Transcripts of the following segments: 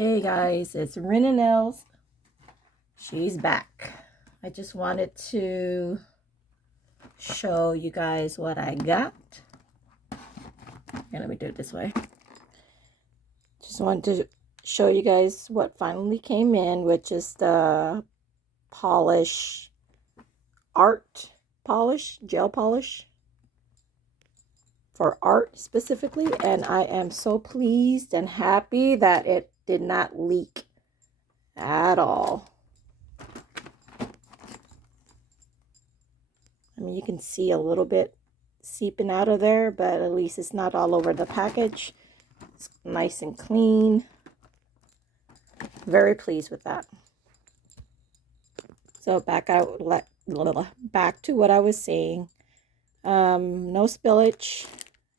Hey guys, it's Rena Nails. She's back. I just wanted to show you guys what I got. Okay, let me do it this way. Just wanted to show you guys what finally came in, which is the polish, art polish, gel polish for art specifically. And I am so pleased and happy that it did not leak at all. I mean, you can see a little bit seeping out of there, but at least it's not all over the package. It's nice and clean. Very pleased with that. So back to what I was saying. No spillage.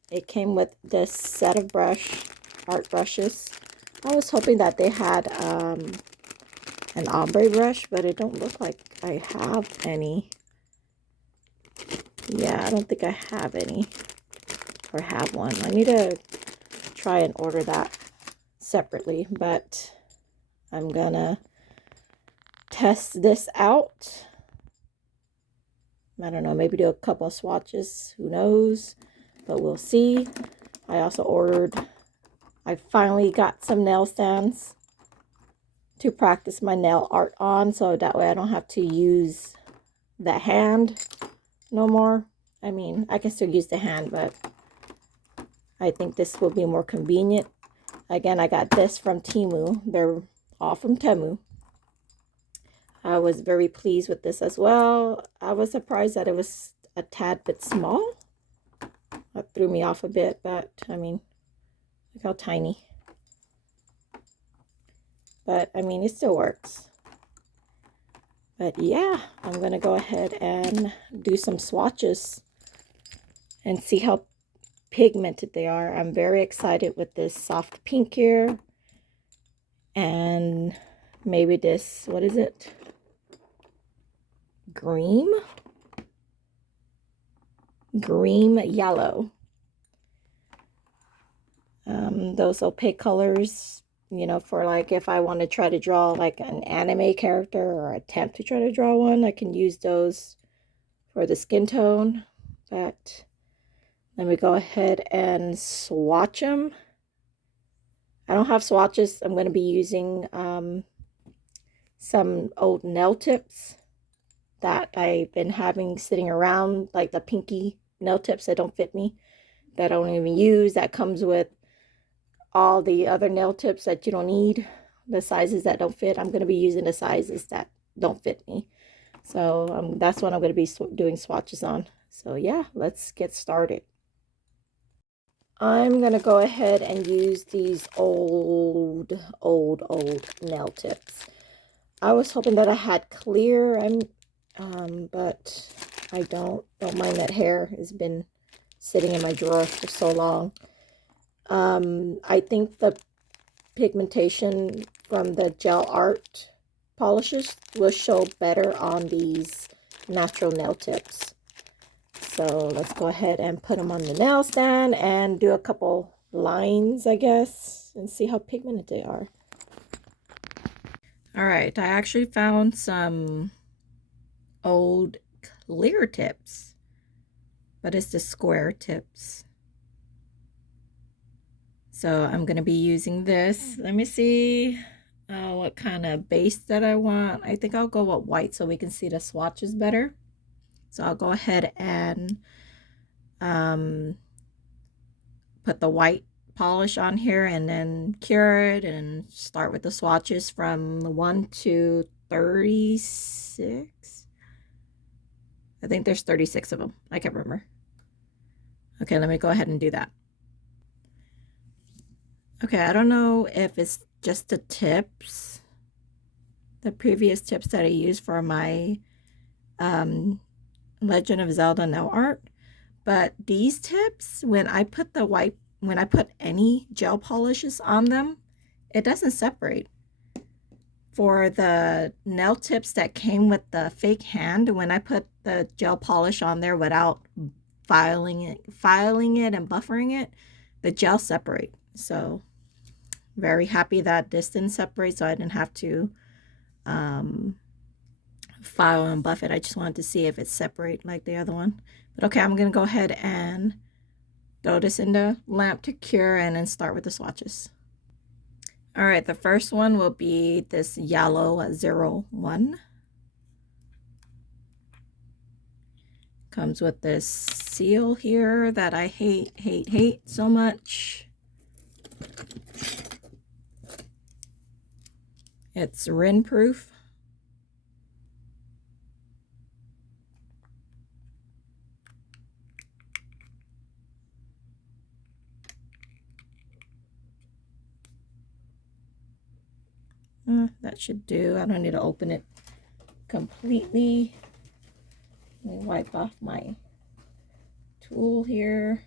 It came with this set of art brushes. I was hoping that they had an ombre brush, but it don't look like I have any. Yeah, I don't think I have any or have one. I need to try and order that separately, but I'm gonna test this out. I don't know, maybe do a couple of swatches, who knows, but we'll see. I finally got some nail stands to practice my nail art on, so that way I don't have to use the hand no more. I mean, I can still use the hand, but I think this will be more convenient. Again, I got this from Temu. They're all from Temu. I was very pleased with this as well. I was surprised that it was a tad bit small. That threw me off a bit, but I mean, look how tiny. But I mean, it still works. But yeah, I'm going to go ahead and do some swatches and see how pigmented they are. I'm very excited with this soft pink here. And maybe this, what is it? Green yellow. Those opaque colors, you know, for like if I want to try to draw like an anime character or attempt to try to draw one, I can use those for the skin tone. But let me go ahead and swatch them. I don't have swatches. I'm going to be using some old nail tips that I've been having sitting around, like the pinky nail tips that don't fit me, that I don't even use, that comes with all the other nail tips that you don't need, the sizes that don't fit. I'm going to be using the sizes that don't fit me. So that's what I'm going to be doing swatches on. So yeah, let's get started. I'm going to go ahead and use these old nail tips. I was hoping that I had clear, but I don't mind that hair has been sitting in my drawer for so long. I think the pigmentation from the gel art polishes will show better on these natural nail tips. So let's go ahead and put them on the nail stand and do a couple lines, I guess, and see how pigmented they are. All right, I actually found some old clear tips, but it's the square tips. So I'm going to be using this. Let me see what kind of base that I want. I think I'll go with white so we can see the swatches better. So I'll go ahead and put the white polish on here and then cure it and start with the swatches from 1 to 36. I think there's 36 of them. I can't remember. Okay, let me go ahead and do that. Okay, I don't know if it's just the tips, the previous tips that I used for my Legend of Zelda nail art, but these tips, when I put any gel polishes on them, it doesn't separate. For the nail tips that came with the fake hand, when I put the gel polish on there without filing it and buffering it, the gel separate. So Very happy that this didn't separate, so I didn't have to file and buff it. I just wanted to see if it's separate like the other one. But okay, I'm gonna go ahead and throw this in the lamp to cure and then start with the swatches. All right, the first one will be this yellow 01. Comes with this seal here that I hate so much. It's rin proof. That should do. I don't need to open it completely. Let me wipe off my tool here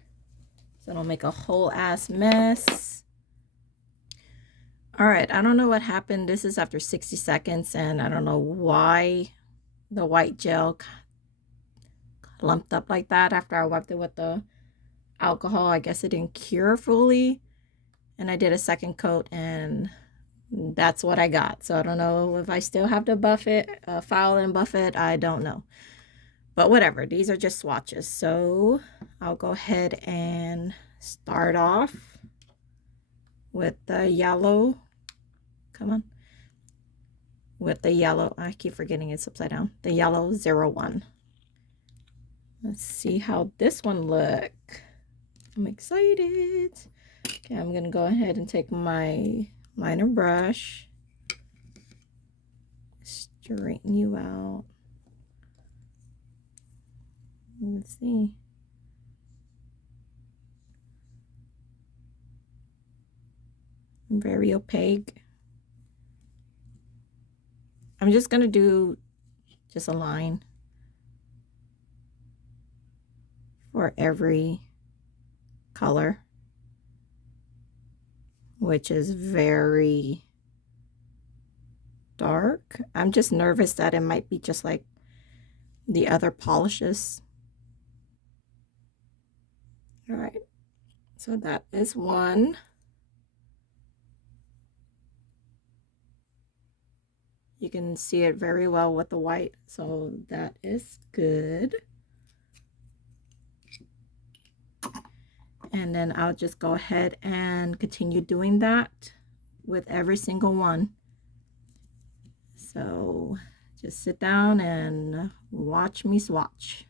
so I don't make a whole ass mess. All right, I don't know what happened. This is after 60 seconds and I don't know why the white gel lumped up like that after I wiped it with the alcohol. I guess it didn't cure fully, and I did a second coat and that's what I got. So I don't know if I still have to buff it, file and buff it. I don't know, but whatever. These are just swatches, so I'll go ahead and start off with the yellow. Come on, with the yellow. I keep forgetting it's upside down. The yellow 01. Let's see how this one look. I'm excited. Okay, I'm gonna go ahead and take my liner brush, straighten you out. Let's see. Very opaque. I'm just gonna do just a line for every color, which is very dark. I'm just nervous that it might be just like the other polishes. All right, so that is one. You can see it very well with the white, so that is good. And then I'll just go ahead and continue doing that with every single one. So just sit down and watch me swatch.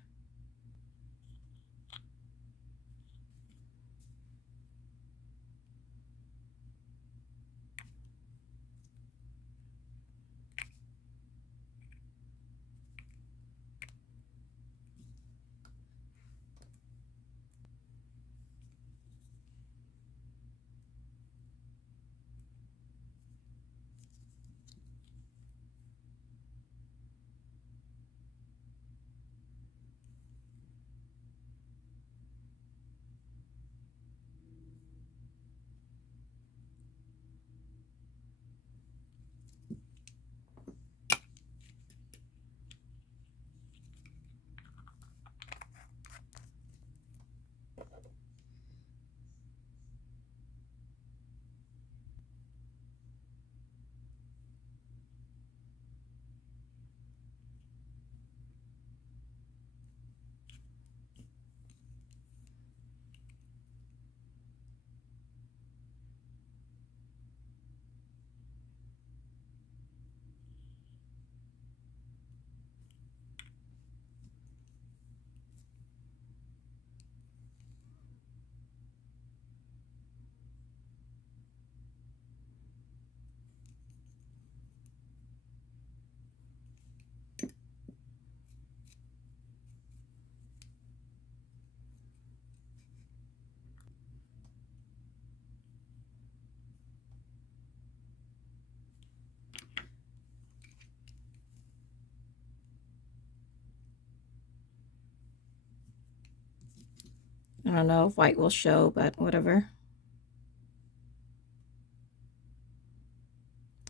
I don't know if white will show, but whatever.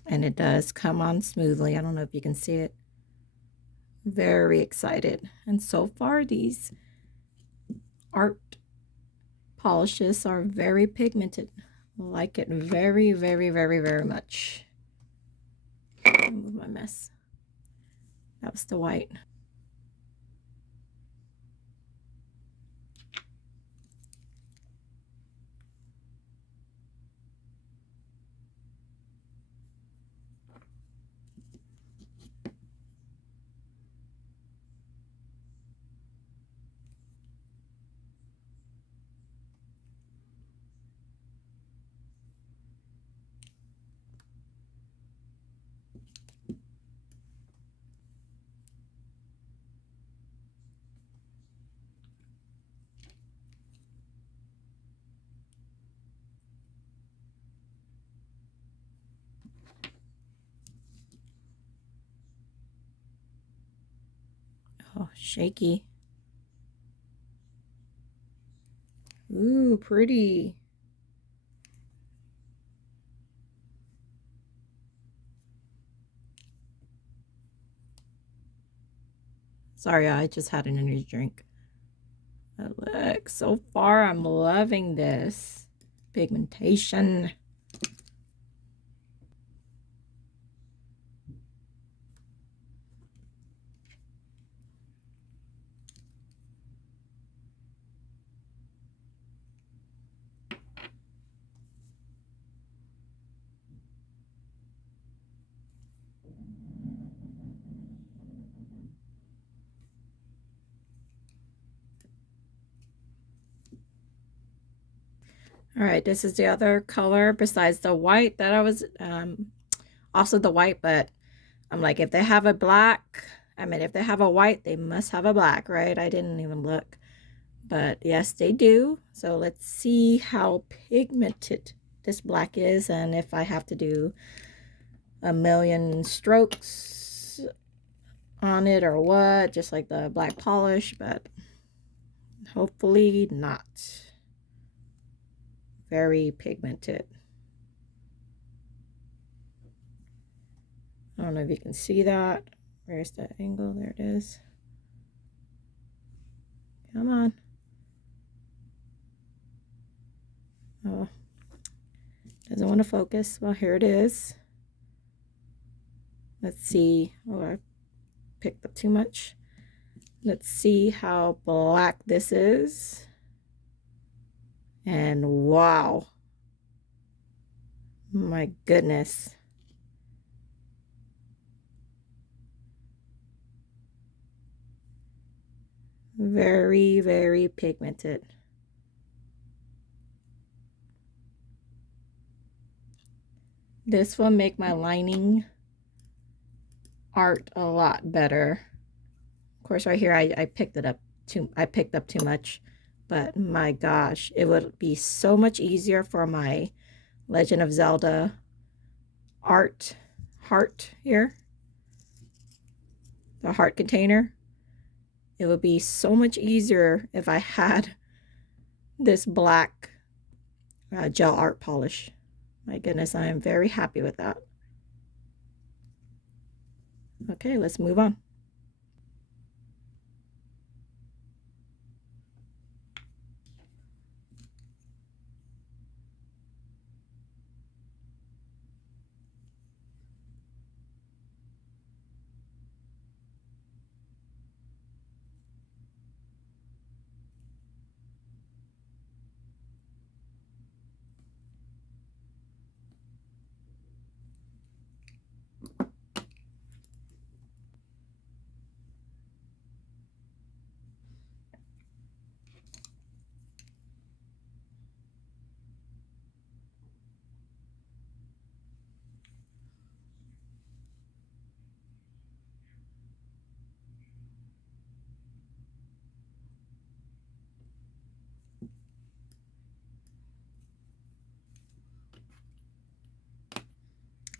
And it does come on smoothly. I don't know if you can see it. Very excited. And so far, these art polishes are very pigmented. Like it very, very, very, very much. Move my mess. That was the white. Oh, shaky. Ooh, pretty. Sorry, I just had an energy drink. But look, so far I'm loving this pigmentation. All right, this is the other color besides the white that I was, also the white, but I'm like, if they have a black, I mean, if they have a white, they must have a black, right? I didn't even look, but yes, they do. So let's see how pigmented this black is and if I have to do a million strokes on it or what, just like the black polish, but hopefully not. Very pigmented. I don't know if you can see that. Where's the angle? There it is. Come on. Oh, doesn't want to focus. Well, here it is. Let's see. Oh, I picked up too much. Let's see how black this is. And wow. My goodness. Very, very pigmented. This will make my lining art a lot better. Of course, right here I picked up too much, but my gosh, it would be so much easier for my Legend of Zelda art heart here, the heart container. It would be so much easier if I had this black gel art polish. My goodness, I am very happy with that. Okay, let's move on.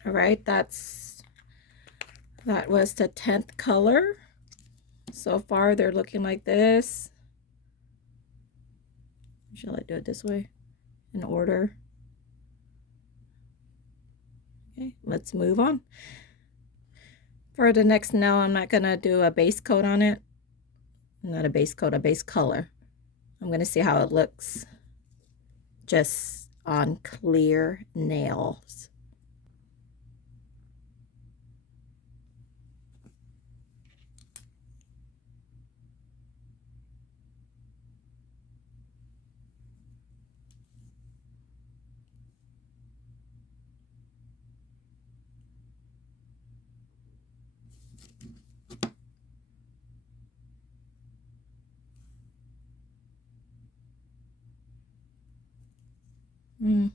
All right, that was the 10th color. So far, they're looking like this. Shall I do it this way? In order. Okay, let's move on. For the next nail, I'm not gonna do a base coat on it. Not a base coat, a base color. I'm gonna see how it looks just on clear nails. Mm.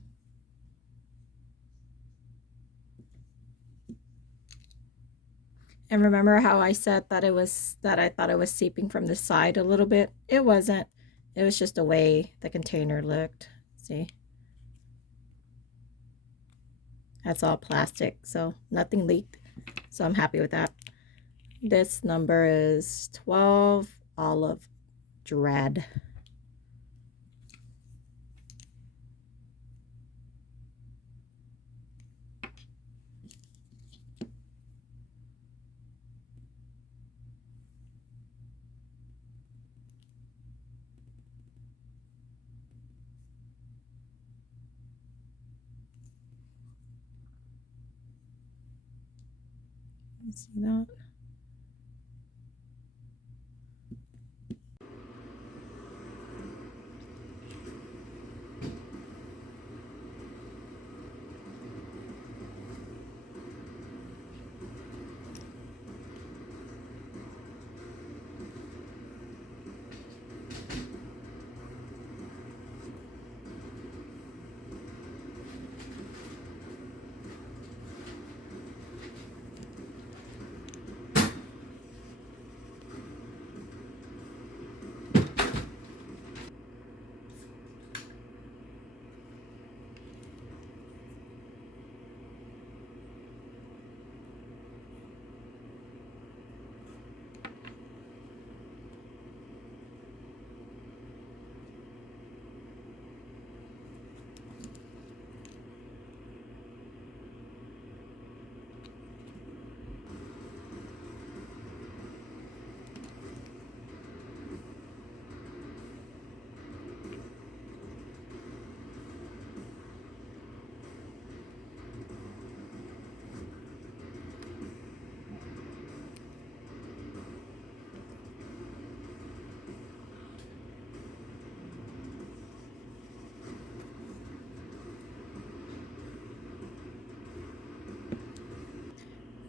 And remember how I said that I thought it was seeping from the side a little bit? It wasn't. It was just the way the container looked. See? That's all plastic, so nothing leaked. So I'm happy with that. This number is 12 Olive Dread. You see that?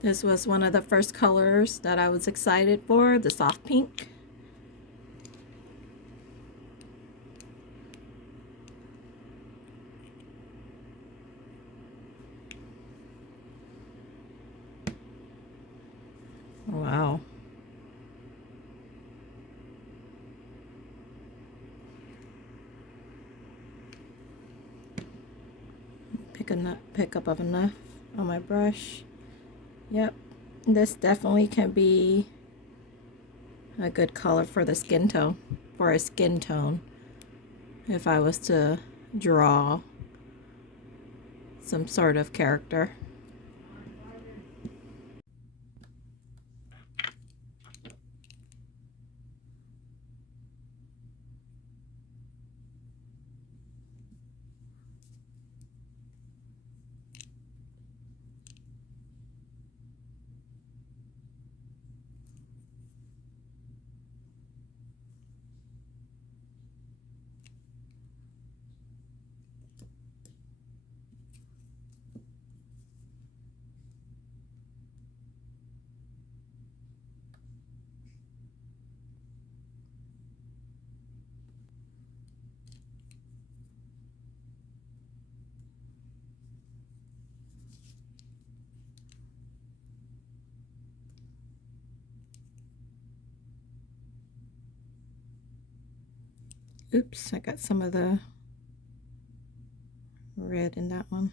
This was one of the first colors that I was excited for, the soft pink. Wow. Pick up of enough on my brush. Yep, this definitely can be a good color for the skin tone, for a skin tone. If I was to draw some sort of character. Oops, I got some of the red in that one.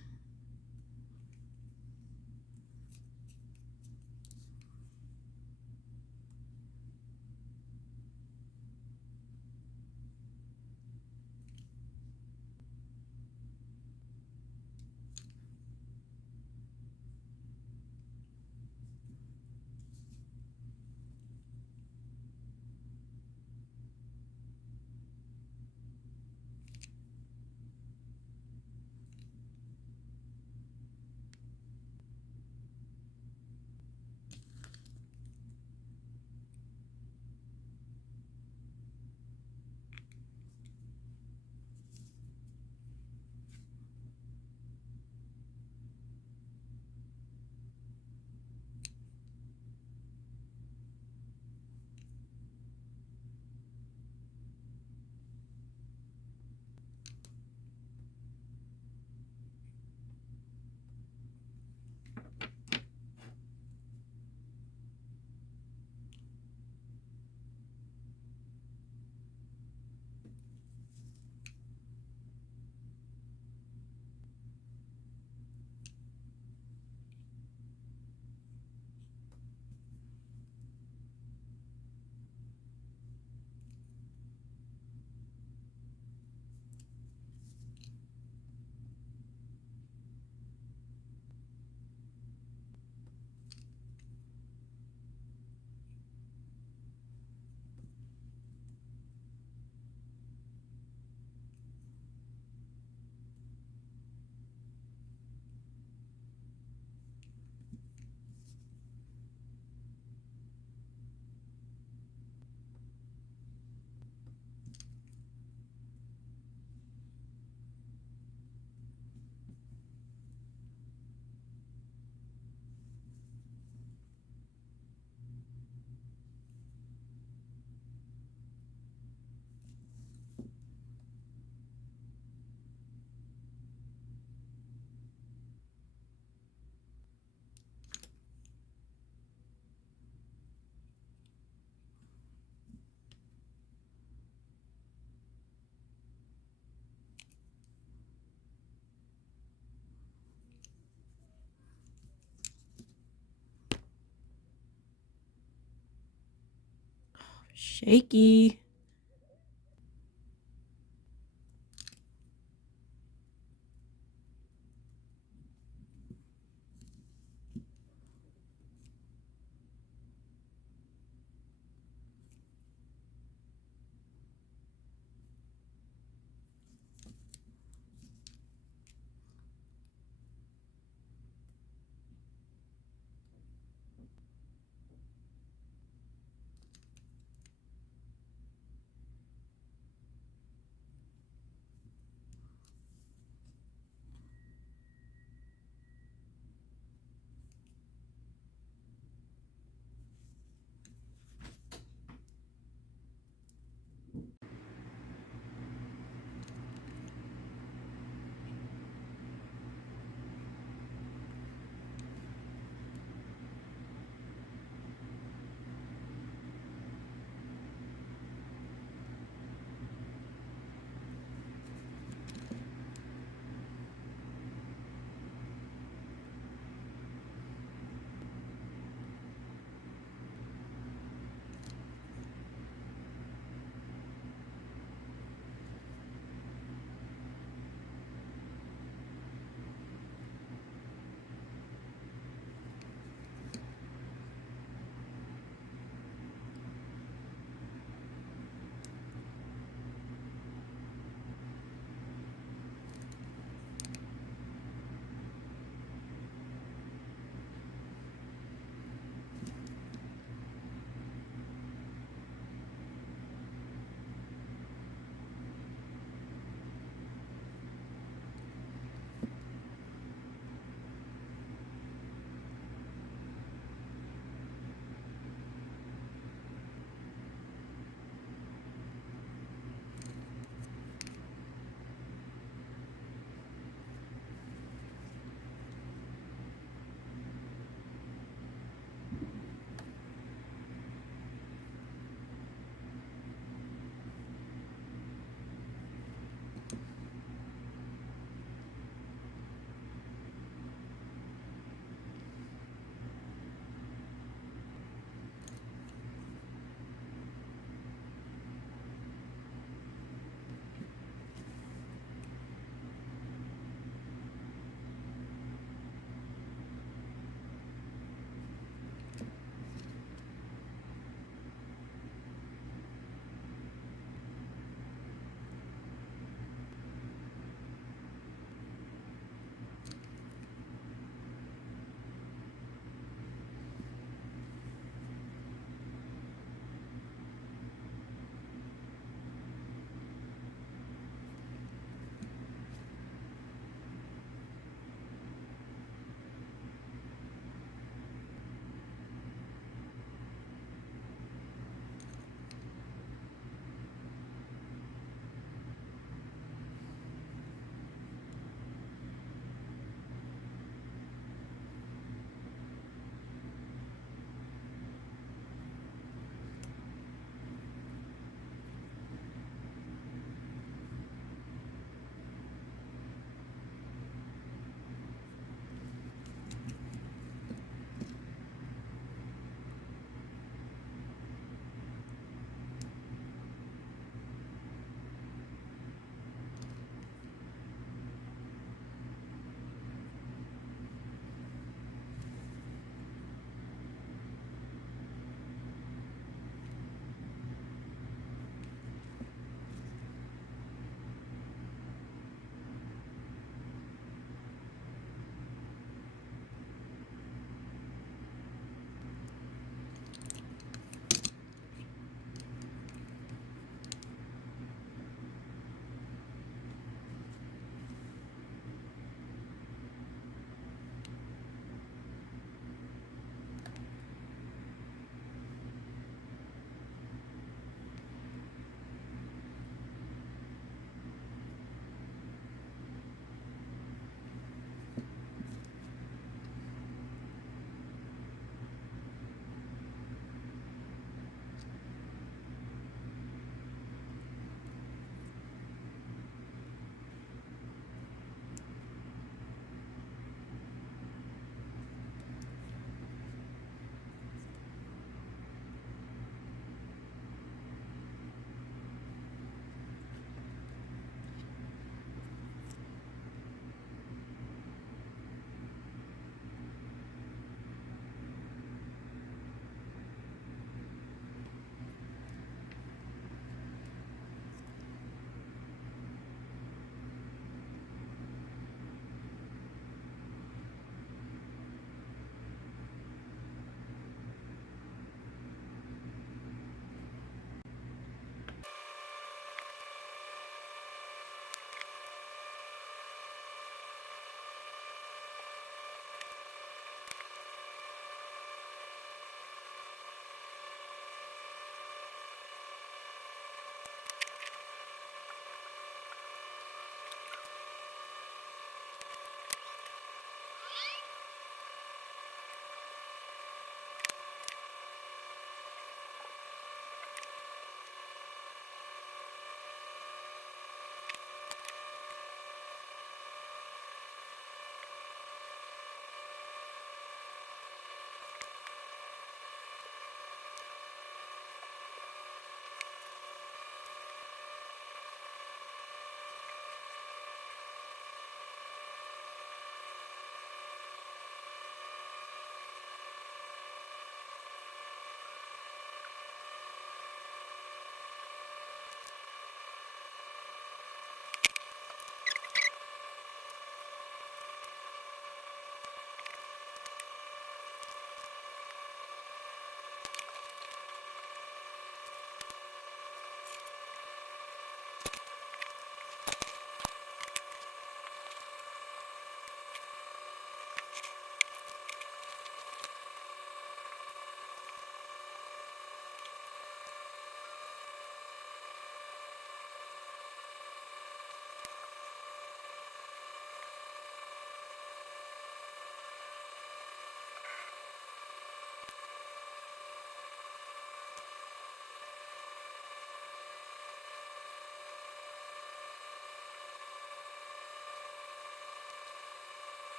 shaky.